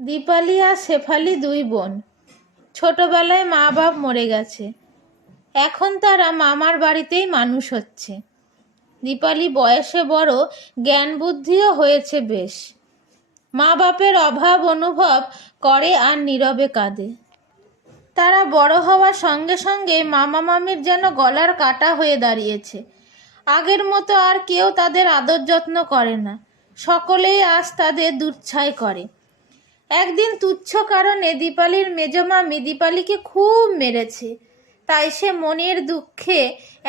দীপালি আর শেফালি দুই বোন। ছোটবেলায় মা বাপ মরে গেছে। এখন তারা মামার বাড়িতেই মানুষ হচ্ছে। দীপালি বয়সে বড় জ্ঞান বুদ্ধিও হয়েছে বেশ। মা বাপের অভাব অনুভব করে আর নীরবে কাঁদে। তারা বড় হওয়ার সঙ্গে সঙ্গে মামা মামির যেন গলার কাটা হয়ে দাঁড়িয়েছে। আগের মতো আর কেউ তাদের আদর যত্ন করে না। সকলেই আজ তাদের দুচ্ছাই করে। একদিন তুচ্ছ কারণে দীপালির মেজমামি দীপালিকে খুব মেরেছে। তাই সে মনের দুঃখে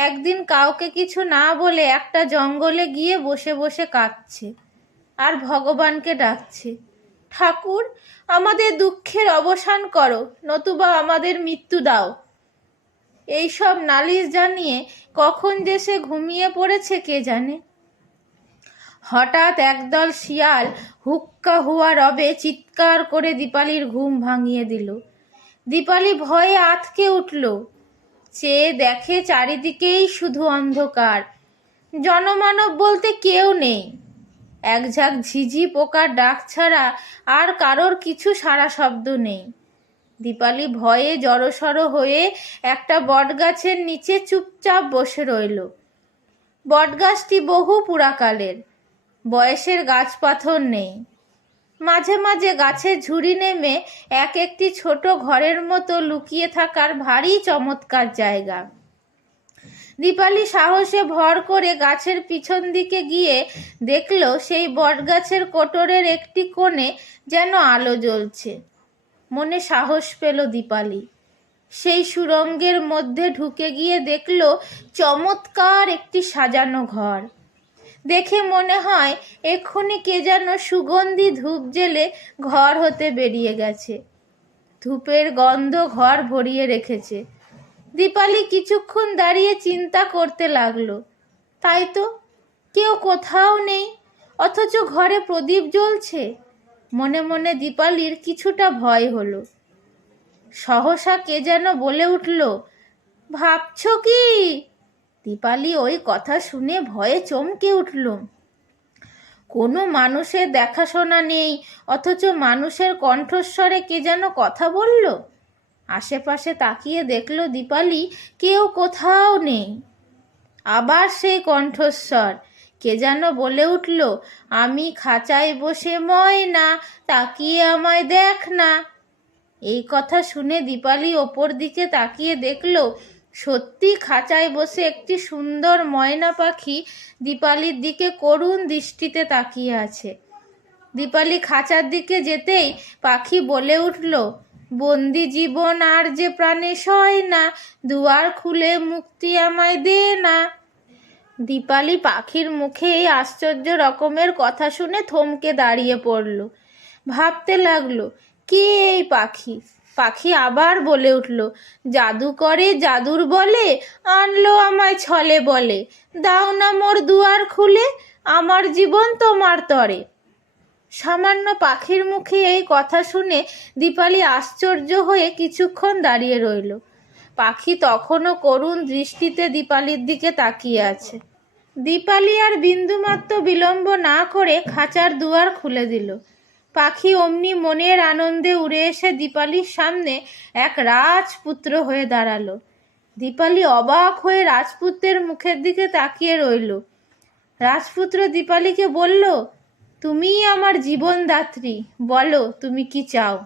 একদিন কাউকে কিছু না বলে একটা জঙ্গলে গিয়ে বসে বসে কাঁদছে আর ভগবানকে ডাকছে, ঠাকুর, আমাদের দুঃখের অবসান করো, নতুবা আমাদের মৃত্যু দাও। এইসব নালিশ জানিয়ে কখন যে সে ঘুমিয়ে পড়েছে কে জানে। হঠাৎ একদল শিয়াল হুক্কা হুয়া রবে চিৎকার করে দীপালির ঘুম ভাঙিয়ে দিল। দীপালি ভয়ে আতকে উঠল। চেয়ে দেখে চারিদিকেই শুধু অন্ধকার। জনমানব বলতে কেউ নেই। এক ঝাঁক ঝিঝি পোকার ডাক ছাড়া আর কারোর কিছু সারা শব্দ নেই। দীপালি ভয়ে জড়সড় হয়ে একটা বটগাছের নিচে চুপচাপ বসে রইল। বটগাছটি বহু পুরাকালের। বয়সের গাছ পাথর নেই। মাঝে মাঝে গাছের ঝুড়ি নেমে এক একটি ছোট ঘরের মতো লুকিয়ে থাকার ভারী চমৎকার জায়গা। দীপালি সাহসে ভর করে গাছের পিছন দিকে গিয়ে দেখল সেই বটগাছের কোটরের একটি কোণে যেন আলো জ্বলছে। মনে সাহস পেল দীপালি। সেই সুরঙ্গের মধ্যে ঢুকে গিয়ে দেখল চমৎকার একটি সাজানো ঘর। দেখে মনে হয় এক্ষুনি কে যেন সুগন্ধি ধূপ জেলে ঘর হতে বেরিয়ে গেছে। ধূপের গন্ধ ঘর ভরিয়ে রেখেছে। দীপালি কিছুক্ষণ দাঁড়িয়ে চিন্তা করতে লাগল। তাই তো, কেউ কোথাও নেই, অথচ ঘরে প্রদীপ জ্বলছে। মনে মনে দীপালির কিছুটা ভয় হলো। সহসা কে যেন বলে উঠল, ভাবছ কি? দীপালি ওই কথা শুনে ভয়ে চমকে উঠল। কোনো মানুষের দেখাশোনা নেই, অথচ মানুষের কণ্ঠস্বরে কে যেন কথা বলল? আশেপাশে তাকিয়ে দেখল দীপালি কেউ কোথাও নেই। আবার সেই কণ্ঠস্বর, কে যেন বলে উঠল, আমি খাঁচায় বসে ময়না তাকিয়ে আমায় দেখ না। এই কথা শুনে দীপালি ওপর দিকে তাকিয়ে দেখল সত্যি খাঁচায় বসে একটি সুন্দর ময়না পাখি দীপালির দিকে করুণ দৃষ্টিতে তাকিয়ে আছে। দীপালি খাঁচার দিকে যেতেই পাখি বলে উঠল, বন্দি জীবন আর যে প্রাণে সয় না, দুয়ার খুলে মুক্তি আমায় দে না। দীপালি পাখির মুখে এই আশ্চর্য রকমের কথা শুনে থমকে দাঁড়িয়ে পড়ল। ভাবতে লাগল, কে এই পাখি? পাখি আবার বলে উঠল, জাদু করে জাদুর বলে, আনলো আমায় ছলে বলে। দাও না মোর দুয়ার খুলে, আমার জীবন তোমার তরে। সামান্য পাখির মুখে এই কথা শুনে দীপালি আশ্চর্য হয়ে কিছুক্ষণ দাঁড়িয়ে রইল। পাখি তখনও করুণ দৃষ্টিতে দীপালির দিকে তাকিয়ে আছে। দীপালি আর বিন্দুমাত্র বিলম্ব না করে খাঁচার দুয়ার খুলে দিল। পাখি অমনি মনের আনন্দে উড়ে এসে দীপালির সামনে এক রাজপুত্র হয়ে দাঁড়াল। দীপালি অবাক হয়ে রাজপুত্রের মুখের দিকে তাকিয়ে রইল। রাজপুত্র দীপালিকে বলল, তুমিই আমার জীবনদাত্রী, বলো তুমি কি চাও?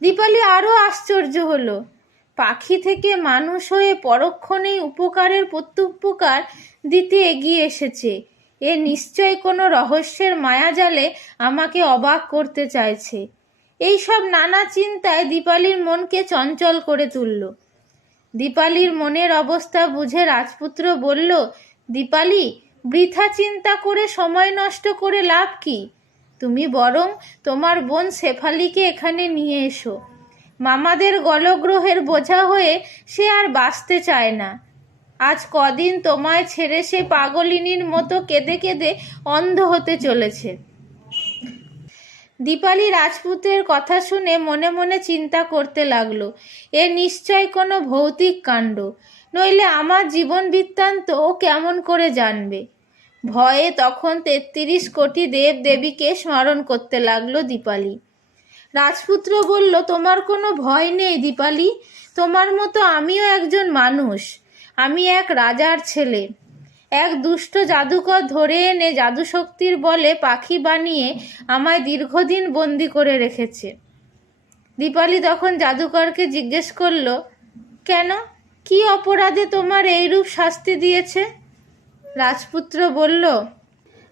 দীপালি আরও আশ্চর্য হলো। পাখি থেকে মানুষ হয়ে পরক্ষণেই উপকারের প্রত্যুপকার দিতে এগিয়ে এসেছে। এ নিশ্চয় কোনো রহস্যের মায়াজালে আমাকে অবাক করতে চাইছে। এইসব নানা চিন্তায় দীপালির মনকে চঞ্চল করে তুলল। দীপালির মনের অবস্থা বুঝে রাজপুত্র বলল, দীপালি, বৃথা চিন্তা করে সময় নষ্ট করে লাভ কি? তুমি বরং তোমার বোন শেফালিকে এখানে নিয়ে এসো। মামাদের গলগ্রহের বোঝা হয়ে সে আর বাঁচতে চায় না। আজ কদিন তোমায় ছেড়ে সে পাগলিনীর মতো কেঁদে কেঁদে অন্ধ হতে চলেছে। দীপালি রাজপুতের কথা শুনে মনে মনে চিন্তা করতে লাগল। এ নিশ্চয় কোনো ভৌতিক কাণ্ড, নইলে আমার জীবন বৃত্তান্ত ও কেমন করে জানবে? ভয়ে তখন তেত্রিশ কোটি দেব দেবীকে স্মরণ করতে লাগল দীপালি। রাজপুত্র বলল, তোমার কোনো ভয় নেই দীপালি, তোমার মতো আমিও একজন মানুষ। আমি এক রাজার ছেলে। এক দুষ্ট জাদুকর ধরে এনে জাদুশক্তির বলে পাখি বানিয়ে আমায় দীর্ঘদিন বন্দি করে রেখেছে। দীপালি তখন জাদুকরকে জিজ্ঞেস করল, কেন? কি অপরাধে তোমার এইরূপ শাস্তি দিয়েছে? রাজপুত্র বলল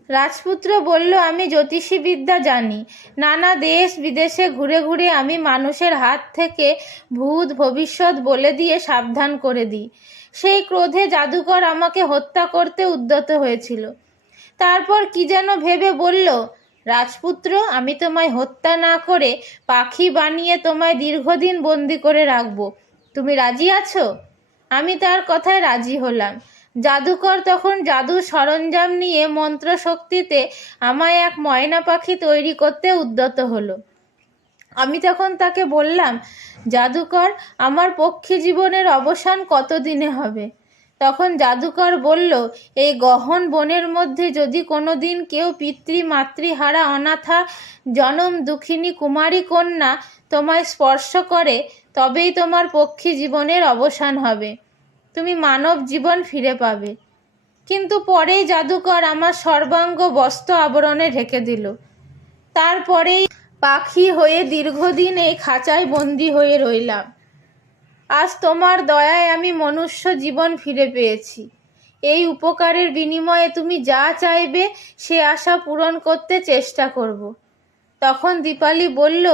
রাজপুত্র বলল, আমি জ্যোতিষী বিদ্যা জানি। নানা দেশ বিদেশে ঘুরে ঘুরে আমি মানুষের হাত থেকে ভূত ভবিষ্যৎ বলে দিয়ে সাবধান করে দিই। সেই ক্রোধে জাদুকর আমাকে হত্যা করতে উদ্যত হয়েছিল। তারপর কি যেন ভেবে বলল, রাজপুত্র, আমি তোমায় হত্যা না করে পাখি বানিয়ে তোমায় দীর্ঘদিন বন্দি করে রাখব। তুমি রাজি আছো? আমি তার কথায় রাজি হলাম। জাদুকর তখন জাদু সরঞ্জাম নিয়ে মন্ত্রশক্তিতে আমায় এক ময়না পাখি তৈরি করতে উদ্যত হলো। আমি তখন তাকে বললাম, জাদুকর, আমার পক্ষী জীবনের অবসান কতদিনে হবে? তখন জাদুকর বলল, এই গহন বনের মধ্যে যদি কোনো দিন কেউ পিতৃ, মাতৃহারা, অনাথা, জনম দুঃখিনী, কুমারী কন্যা তোমায় স্পর্শ করে, তবেই তোমার পক্ষী জীবনের অবসান হবে। তুমি মানব জীবন ফিরে পাবে। কিন্তু পরেই জাদুকর আমার সর্বাঙ্গ বস্ত্র আবরণে ঢেকে দিল। তারপরেই পাখি হয়ে দীর্ঘদিন এই খাঁচায় বন্দি হয়ে রইলাম। আজ তোমার দয়ায় আমি মনুষ্য জীবন ফিরে পেয়েছি। এই উপকারের বিনিময়ে তুমি যা চাইবে, সে আশা পূরণ করতে চেষ্টা করব। তখন দীপালি বলল,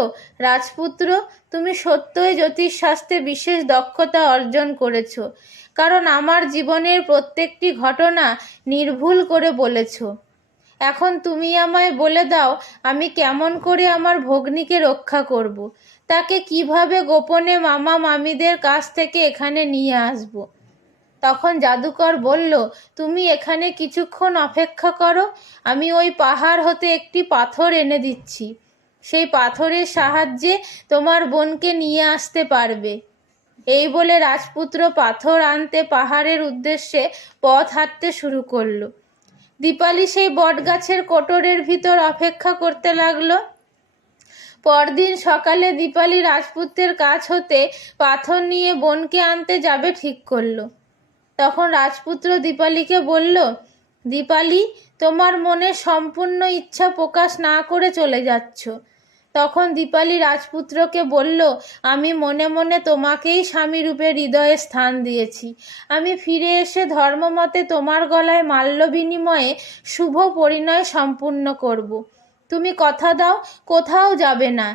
রাজপুত্র, তুমি সত্যই জ্যোতিষশাস্ত্রে বিশেষ দক্ষতা অর্জন করেছ, কারণ আমার জীবনের প্রত্যেকটি ঘটনা নির্ভুল করে বলেছ। এখন তুমি আমায় বলে দাও, আমি কেমন করে আমার ভগ্নীকে রক্ষা করব। তাকে কীভাবে গোপনে মামা মামিদের কাছ থেকে এখানে নিয়ে আসব। তখন জাদুকর বলল, তুমি এখানে কিছুক্ষণ অপেক্ষা করো, আমি ওই পাহাড় হতে একটি পাথর এনে দিচ্ছি সেই পাথরের সাহায্যে তোমার বোনকে নিয়ে আসতে পারবে এই বলে রাজপুত্র পাথর আনতে পাহাড়ের উদ্দেশ্যে পথ হাঁটতে শুরু করল দীপালি সেই বটগাছের কোটরের ভিতর অপেক্ষা করতে লাগল। পরদিন সকালে দীপালি রাজপুতের কাজ হতে পাথর নিয়ে বোনকে আনতে যাবে ঠিক করল। তখন রাজপুত্র দীপালিকে বলল, দীপালি, তোমার মনে সম্পূর্ণ ইচ্ছা প্রকাশ না করে চলে যাচ্ছ। তখন দীপালি রাজপুত্রকে বলল, আমি মনে মনে তোমাকেই স্বামী রূপে হৃদয়ে স্থান দিয়েছি। আমি ফিরে এসে ধর্মমতে তোমার গলায় মাল্য বিনিময়ে শুভ পরিণয় সম্পূর্ণ করব। তুমি কথা দাও, কোথাও যাবে না।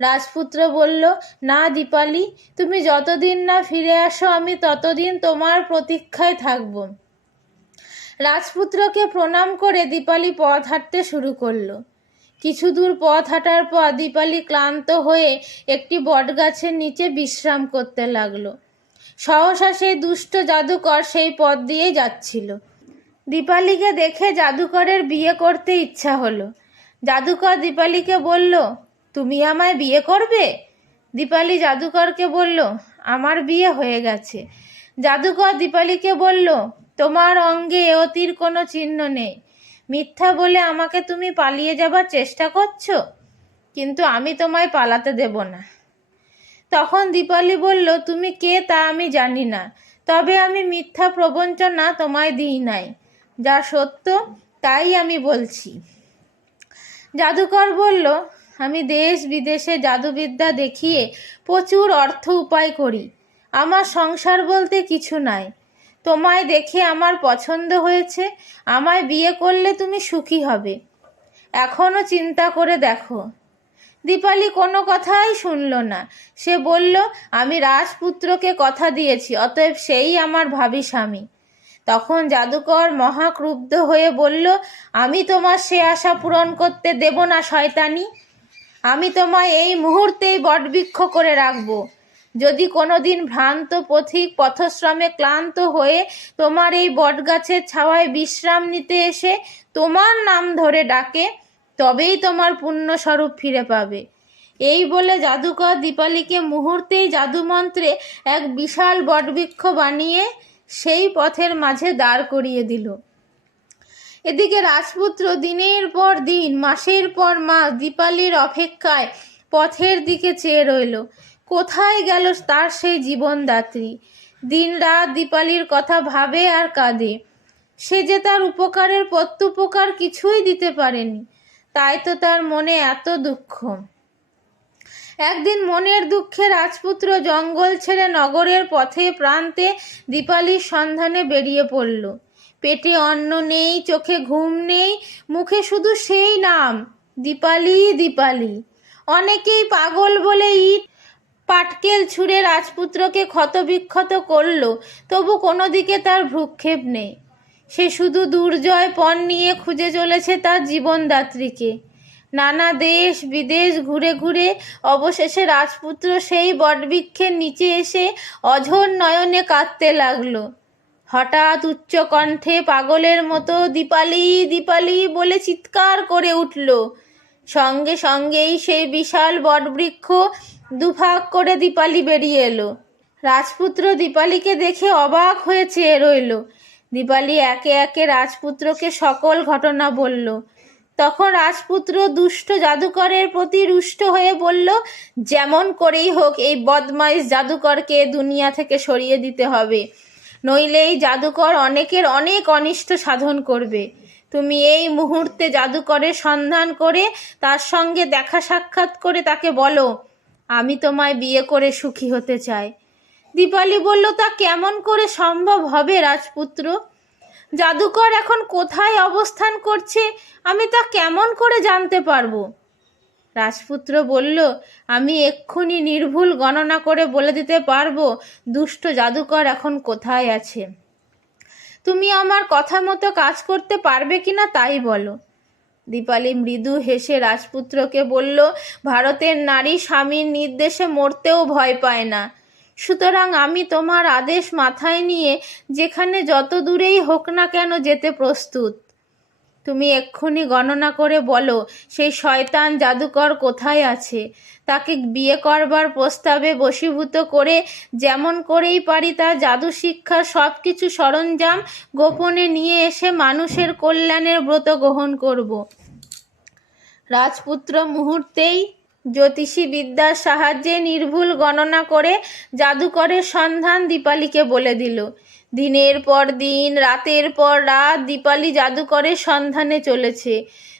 রাজপুত্র বলল, না দীপালি, তুমি যতদিন না ফিরে আসো, আমি ততদিন তোমার প্রতীক্ষায় থাকব। রাজপুত্রকে প্রণাম করে দীপালি পথ হাঁটতে শুরু করল। কিছু দূর পথ হাঁটার পর দীপালি ক্লান্ত হয়ে একটি বটগাছের নিচে বিশ্রাম করতে লাগল। সহসা সেই দুষ্ট জাদুকর সেই পথ দিয়ে যাচ্ছিল। দীপালিকে দেখে জাদুকরের বিয়ে করতে ইচ্ছা হলো। জাদুকর দীপালিকে বলল, তুমি আমায় বিয়ে করবে? দীপালি জাদুকরকে বলল, আমার বিয়ে হয়ে গেছে। জাদুকর দীপালিকে বলল, তোমার অঙ্গে অতির কোনো চিহ্ন নেই। মিথ্যা বলে আমাকে তুমি পালিয়ে যাবার চেষ্টা করছ? কিন্তু আমি তোমায় পালাতে দেব না। তখন দীপালি বলল, তুমি কে তা আমি জানি না। তবে আমি মিথ্যা প্রবঞ্চনা তোমায় দিই নাই। যা সত্য, তাই আমি বলছি। জাদুকর বলল, আমি দেশ বিদেশে জাদুবিদ্যা দেখিয়ে প্রচুর অর্থ উপায় করি। আমার সংসার বলতে কিছু নাই। তোমায় দেখে আমার পছন্দ হয়েছে, আমায় বিয়ে করলে তুমি সুখী হবে। এখনও চিন্তা করে দেখো। দীপালি কোনো কথাই শুনল না। সে বলল, আমি রাজপুত্রকে কথা দিয়েছি, অতএব সেই আমার ভাবি স্বামী। তখন জাদুকর মহাক্রুব্ধ হয়ে বলল, আমি তোমার সে আশা পূরণ করতে দেব না, শয়তানি। আমি তোমায় এই মুহূর্তেই বটবৃক্ষ করে রাখব। যদি কোনোদিন ভ্রান্ত পথিক পথশ্রমে ক্লান্ত হয়ে তোমার এই বটগাছের ছাওয়ায় বিশ্রাম নিতে এসে তোমার নাম ধরে ডাকে, তবেই তোমার পুণ্যস্বরূপ ফিরে পাবে। এই বলে জাদুকর দীপালিকে মুহূর্তেই জাদুমন্ত্রে এক বিশাল বটবৃক্ষ বানিয়ে সেই পথের মাঝে দাঁড় করিয়ে দিল। এদিকে রাজপুত্র দিনের পর দিন, মাসের পর মাস দীপালির অপেক্ষায় পথের দিকে চেয়ে রইল। কোথায় গেল তার সেই জীবনদাত্রী? দিন রাত দীপালির কথা ভাবে আর কাঁদে। সে যে তার উপকারের প্রত্যুপকার কিছুই দিতে পারেনি, তাই তো তার মনে এত দুঃখ। একদিন মনের দুঃখে রাজপুত্র জঙ্গল ছেড়ে নগরের পথে প্রান্তে দীপালির সন্ধানে বেরিয়ে পড়ল। পেটে অন্ন নেই, চোখে ঘুম নেই, মুখে শুধু সেই নাম, দীপালি দীপালি। অনেকেই পাগল বলে ইট পাটকেল ছুঁড়ে রাজপুত্রকে ক্ষতবিক্ষত করল, তবু কোনো দিকে তার ভ্রুক্ষেপ নেই। সে শুধু দুর্জয় পণ নিয়ে খুঁজে চলেছে তার জীবনদাত্রীকে নানা দেশ বিদেশ ঘুরে ঘুরে অবশেষে রাজপুত্র সেই বটবৃক্ষের নিচে এসে অঝোর নয়নে কাঁদতে লাগল। হঠাৎ উচ্চ কণ্ঠে পাগলের মতো, দীপালি দীপালি বলে চিৎকার করে উঠল। সঙ্গে সঙ্গেই সেই বিশাল বটবৃক্ষ দুভাগ করে দীপালি বেরিয়ে এলো। রাজপুত্র দীপালিকে দেখে অবাক হয়ে চেয়ে রইল। দীপালি একে একে রাজপুত্রকে সকল ঘটনা বলল। তখন রাজপুত্র দুষ্ট জাদুকরের প্রতি রুষ্ট হয়ে বলল, যেমন করেই হোক এই বদমাইশ জাদুকরকে দুনিয়া থেকে সরিয়ে দিতে হবে। নইলে এই জাদুকর অনেকের অনেক অনিষ্ট সাধন করবে। তুমি এই মুহূর্তে জাদুকরের সন্ধান করে তার সঙ্গে দেখা সাক্ষাৎ করে তাকে বলো আমি তোমায় বিয়ে করে সুখী হতে চাই। দীপালি বলল, তা কেমন করে সম্ভব হবে রাজপুত্র? জাদুকর এখন কোথায় অবস্থান করছে? আমি তা কেমন করে জানতে পারব? রাজপুত্র বলল, আমি এক্ষুনি নির্ভুল গণনা করে বলে দিতে পারব দুষ্ট জাদুকর এখন কোথায় আছে। তুমি আমার কথা মতো কাজ করতে পারবে কিনা তাই বলো। দীপালি মৃদু হেসে রাজপুত্রকে বলল, ভারতের নারী স্বামীর নির্দেশে মরতেও ভয় পায় না। সুতরাং আমি তোমার আদেশ মাথায় নিয়ে যেখানে যত দূরেই হোক না কেন যেতে প্রস্তুত। তুমি এক্ষুনি গণনা করে বলো, সেই শয়তান জাদুকর কোথায় আছে? তাকে বিয়ে করবার প্রস্তাবে বশীভূত করে যেমন করেই পারি তার জাদু শিক্ষার সব কিছু সরঞ্জাম গোপনে নিয়ে এসে মানুষের কল্যাণের ব্রত গ্রহণ করব। রাজপুত্র মুহূর্তেই জ্যোতিষী বিদ্যার সাহায্যে নির্ভুল গণনা করে জাদুকরের সন্ধান দীপালিকে বলে দিল। দিনের পর দিন, রাতের পর রাত দীপালি জাদুকরের সন্ধানে চলেছে।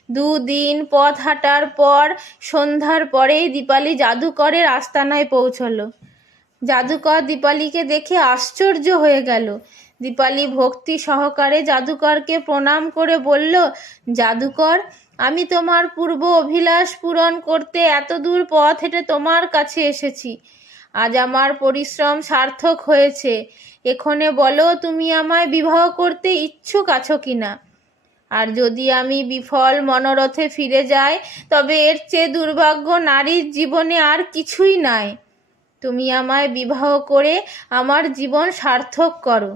দুদিন পথ হাঁটার পর, সন্ধ্যার পরেই দীপালি জাদুকরের আস্তানায় পৌঁছলো। জাদুকর দীপালিকে দেখে আশ্চর্য হয়ে গেল। দীপালি ভক্তি সহকারে জাদুকরকে প্রণাম করে বলল, জাদুকর আমি তোমার পূর্ব অভিলাষ পূরণ করতে এত দূর পথ হেঁটে তোমার কাছে এসেছি। আজ আমার পরিশ্রম সার্থক হয়েছে। এখনে বলো, তুমি আমায় বিবাহ করতে ইচ্ছুক আছো কিনা? আর যদি আমি বিফল মনোরথে ফিরে যাই, তবে এর চেয়ে দুর্ভাগ্য নারীর জীবনে আর কিছুই নাই। তুমি আমায় বিবাহ করে আমার জীবন সার্থক করো।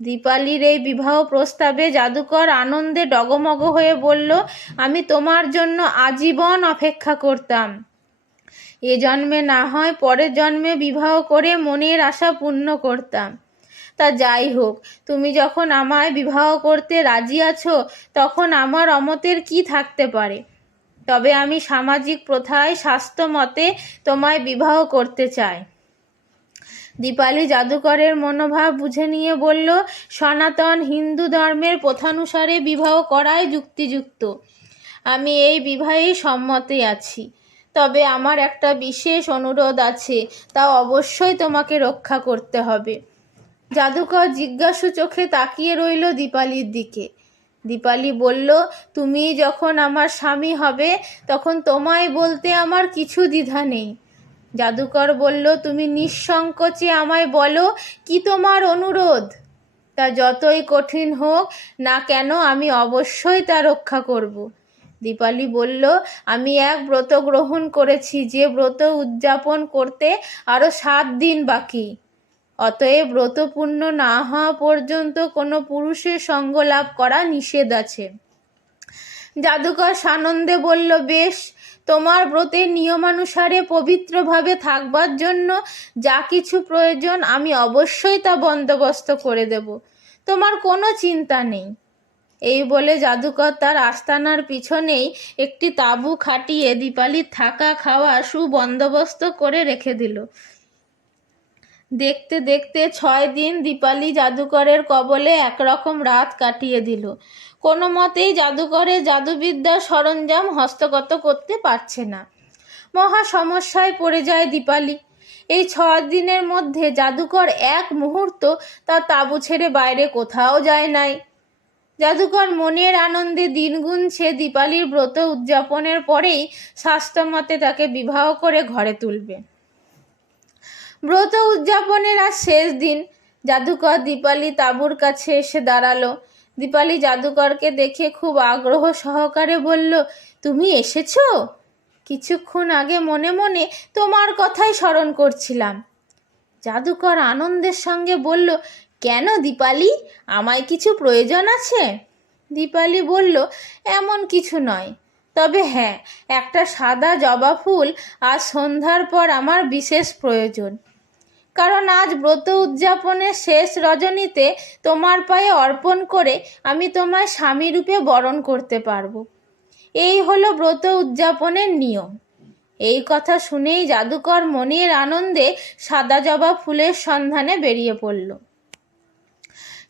দীপালির এই বিবাহ প্রস্তাবে জাদুকর আনন্দে ডগমগ হয়ে বলল, আমি তোমার জন্য আজীবন অপেক্ষা করতাম। এ জন্মে না হয় পরের জন্মে বিবাহ করে মনের আশা পূর্ণ করতাম। তা যাই হোক, তুমি যখন আমায় বিবাহ করতে রাজি আছো, তখন আমার অমতের কি থাকতে পারে? তবে আমি সামাজিক প্রথায় স্বাস্থ্য মতে তোমায় বিবাহ করতে চাই। দীপালি জাদুকরের মনোভাব বুঝে নিয়ে বলল, সনাতন হিন্দু ধর্মের প্রথানুসারে বিবাহ করাই যুক্তিযুক্ত। আমি এই বিবাহে সম্মতে আছি। তবে আমার একটা বিশেষ অনুরোধ আছে, তা অবশ্যই তোমাকে রক্ষা করতে হবে। জাদুকর জিজ্ঞাসু চোখে তাকিয়ে রইল দীপালির দিকে। দীপালি বলল, তুমি যখন আমার স্বামী হবে, তখন তোমায় বলতে আমার কিছু দ্বিধা নেই। জাদুকর বলল, তুমি নিঃসংকোচে আমায় বলো, কি তোমার অনুরোধ? তা যতই কঠিন হোক, না কেন আমি অবশ্যই তা রক্ষা করব। দীপালি বলল, আমি এক ব্রত গ্রহণ করেছি, যে ব্রত উদযাপন করতে আরও সাত দিন বাকি। অতএব ব্রতপূর্ণ না হওয়া পর্যন্ত কোনো পুরুষের সঙ্গ লাভ করা নিষেধ আছে। জাদুকর সানন্দে বলল, বেশ, তোমার ব্রতের নিয়মানুসারে পবিত্রভাবে থাকবার জন্য যা কিছু প্রয়োজন আমি অবশ্যই তা বন্দোবস্ত করে দেব। তোমার কোনো চিন্তা নেই। এই বলে জাদুকর তার আস্তানার পিছনেই একটি তাঁবু খাটিয়ে দীপালির থাকা খাওয়া সুবন্দোবস্ত করে রেখে দিল। দেখতে দেখতে ছয় দিন দীপালি জাদুকরের কবলে একরকম রাত কাটিয়ে দিল। কোনো মতেই জাদুকরের জাদুবিদ্যার সরঞ্জাম হস্তগত করতে পারছে না। মহা সমস্যায় পড়ে যায় দীপালি। এই ছ দিনের মধ্যে জাদুকর এক মুহূর্ত তার তাঁবু ছেড়ে বাইরে কোথাও যায় নাই। জাদুকর মনের আনন্দে দিন গুনছে দীপালির ব্রত উদযাপনের পরেই শাস্ত্রমতে তাকে বিবাহ করে ঘরে তুলবে। ব্রত উদযাপনের আর শেষ দিন জাদুকর দীপালি তাঁবুর কাছে এসে দাঁড়াল। দীপালি জাদুকরকে দেখে খুব আগ্রহ সহকারে বলল, তুমি এসেছ? কিছুক্ষণ আগে মনে মনে তোমার কথাই স্মরণ করছিলাম। জাদুকর আনন্দের সঙ্গে বলল, কেন দীপালি? আমায় কিছু প্রয়োজন আছে? দীপালি বলল, এমন কিছু নয়। তবে হ্যাঁ একটা সাদা জবা ফুল আজ সন্ধ্যার পর আমার বিশেষ প্রয়োজন। কারণ আজ ব্রত উদযাপনের শেষ রজনীতে তোমার পায়ে অর্পণ করে আমি তোমায় স্বামী রূপে বরণ করতে পারব। এই হলো ব্রত উদযাপনের নিয়ম। এই কথা শুনেই জাদুকর মনের আনন্দে সাদা জবা ফুলের সন্ধানে বেরিয়ে পড়ল।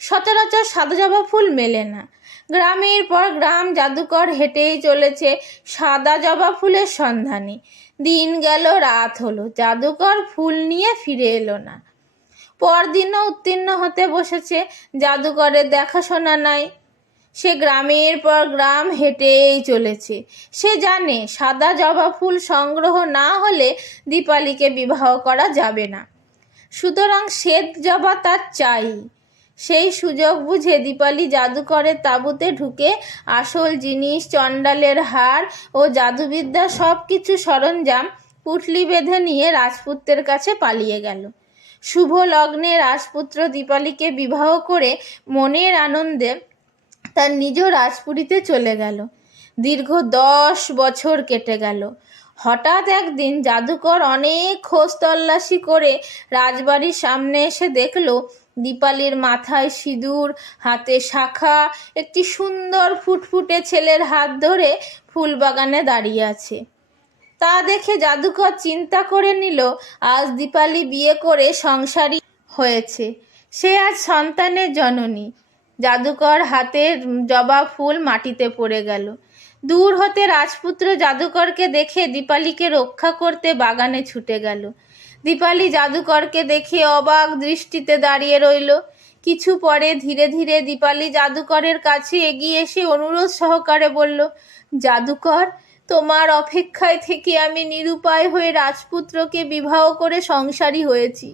সচরাচর সাদা জবা ফুল মেলে না। গ্রামের পর গ্রাম জাদুকর হেঁটেই চলেছে সাদা জবা ফুলের সন্ধানে। দিন গেল, রাত হলো। জাদুকর ফুল নিয়ে ফিরে এলো না। পরদিনও উত্তীর্ণ হতে বসেছে। জাদুকরের দেখাশোনা নাই। সে গ্রামের পর গ্রাম হেঁটেই চলেছে। সে জানে সাদা জবা ফুল সংগ্রহ না হলে দীপালিকে বিবাহ করা যাবে না। সুতরাং শ্বেত জবা তার চাই। সেই সুযোগ বুঝে দীপালি জাদুকরের তাঁবুতে ঢুকে আসল জিনিস, চণ্ডালের হার ও জাদুবিদ্যা সব কিছু সরঞ্জাম পুটলি বেঁধে নিয়ে রাজপুত্রের কাছে পালিয়ে গেল। শুভ লগ্নে রাজপুত্র দীপালিকে বিবাহ করে মনের আনন্দে তার নিজ রাজপুরীতে চলে গেল। দীর্ঘ দশ বছর কেটে গেল। হঠাৎ একদিন জাদুকর অনেক খোঁজ তল্লাশি করে রাজবাড়ির সামনে এসে দেখল দীপালির মাথায় সিঁদুর, হাতে শাখা, একটি সুন্দর ফুটফুটে ছেলের হাত ধরে ফুলবাগানে দাঁড়িয়ে আছে। তা দেখে জাদুকর চিন্তা করে নিল, আজ দীপালি বিয়ে করে সংসারী হয়েছে। সে আজ সন্তানের জননী। জাদুকর হাতের জবা ফুল মাটিতে পড়ে গেল। দূর হতে রাজপুত্র জাদুকরকে দেখে দীপালিকে রক্ষা করতে বাগানে ছুটে গেল। দীপালি জাদুকরকে দেখে অবাক দৃষ্টিতে দাঁড়িয়ে রইল। কিছু পরে ধীরে ধীরে দীপালি জাদুকরের কাছে এগিয়ে এসে অনুরোধ সহকারে বলল, জাদুকর, তোমার অপেক্ষায় থেকে আমি নিরুপায় হয়ে রাজপুত্রকে বিবাহ করে সংসারী হয়েছি।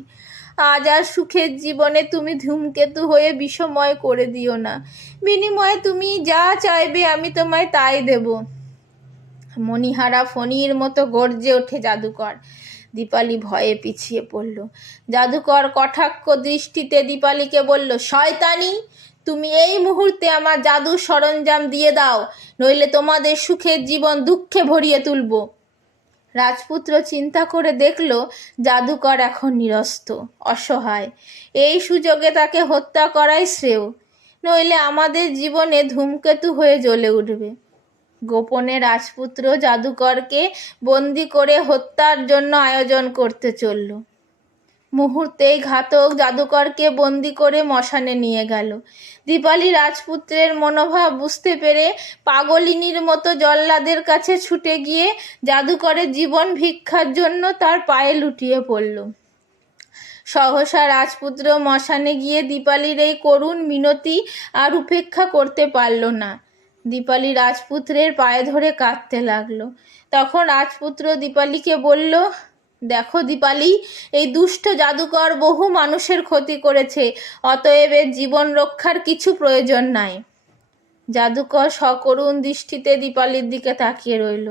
আজ আর সুখের জীবনে তুমি ধূমকেতু হয়ে বিষময় করে দিও না। বিনিময়ে তুমি যা চাইবে আমি তোমায় তাই দেব। মণিহারা ফণির মতো গর্জে ওঠে জাদুকর। দীপালি ভয়ে পিছিয়ে পড়ল। জাদুকর কটাক্ষ দৃষ্টিতে দীপালিকে বলল, শয়তানি, তুমি এই মুহূর্তে আমার জাদুর সরঞ্জাম দিয়ে দাও, নইলে তোমাদের সুখের জীবন দুঃখে ভরিয়ে তুলব। রাজপুত্র চিন্তা করে দেখল জাদুকর এখন নিরস্ত, অসহায়। এই সুযোগে তাকে হত্যা করাই শ্রেয়। নইলে আমাদের জীবনে ধূমকেতু হয়ে জ্বলে উঠবে। গোপনে রাজপুত্র জাদুকরকে বন্দি করে হত্যার জন্য আয়োজন করতে চলল। মুহূর্তেই ঘাতক জাদুকরকে বন্দি করে মশানে নিয়ে গেল। দীপালি রাজপুত্রের মনোভাব বুঝতে পেরে পাগলিনীর মতো জল্লাদের কাছে ছুটে গিয়ে জাদুকরের জীবন ভিক্ষার জন্য তার পায়ে লুটিয়ে পড়ল। সহসা রাজপুত্র মশানে গিয়ে দীপালির এই করুণ মিনতি আর উপেক্ষা করতে পারল না। দীপালি রাজপুত্রের পায়ে ধরে কাঁদতে লাগল। তখন রাজপুত্র দীপালিকে বলল দেখো দীপালি, এই দুষ্ট জাদুকর বহু মানুষের ক্ষতি করেছে, অতএব এর জীবন রক্ষার কিছু প্রয়োজন নাই। জাদুকর সকরুণ দৃষ্টিতে দীপালির দিকে তাকিয়ে রইল।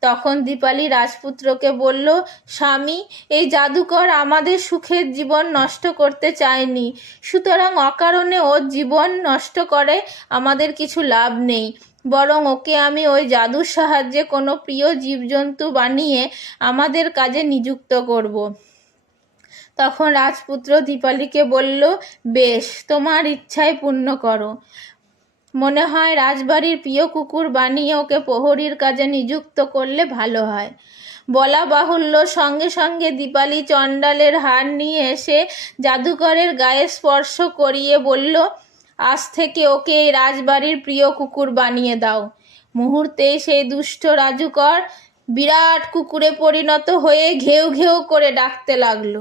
তখন দীপালি রাজপুত্রকে বলল, স্বামী, এই জাদুকর আমাদের সুখের জীবন নষ্ট করতে চায়নি। সুতরাং অকারণে ওর জীবন নষ্ট করে আমাদের কিছু লাভ নেই। বরং ওকে আমি ওই জাদুর সাহায্যে কোনো প্রিয় জীবজন্তু বানিয়ে আমাদের কাজে নিযুক্ত করব। তখন রাজপুত্র দীপালিকে বলল, বেশ, তোমার ইচ্ছায় পূর্ণ করো মনে হয় রাজবাড়ির প্রিয় কুকুর বানিয়ে ওকে প্রহরীর কাজে নিযুক্ত করলে ভালো হয় বলা বাহুল্য, সঙ্গে সঙ্গে দীপালি চণ্ডালের হার নিয়ে এসে জাদুকরের গায়ে স্পর্শ করিয়ে বলল আজ থেকে ওকে এই রাজবাড়ির প্রিয় কুকুর বানিয়ে দাও। মুহূর্তে সেই দুষ্ট রাজুকর বিরাট কুকুরে পরিণত হয়ে ঘেউ ঘেউ করে ডাকতে লাগল।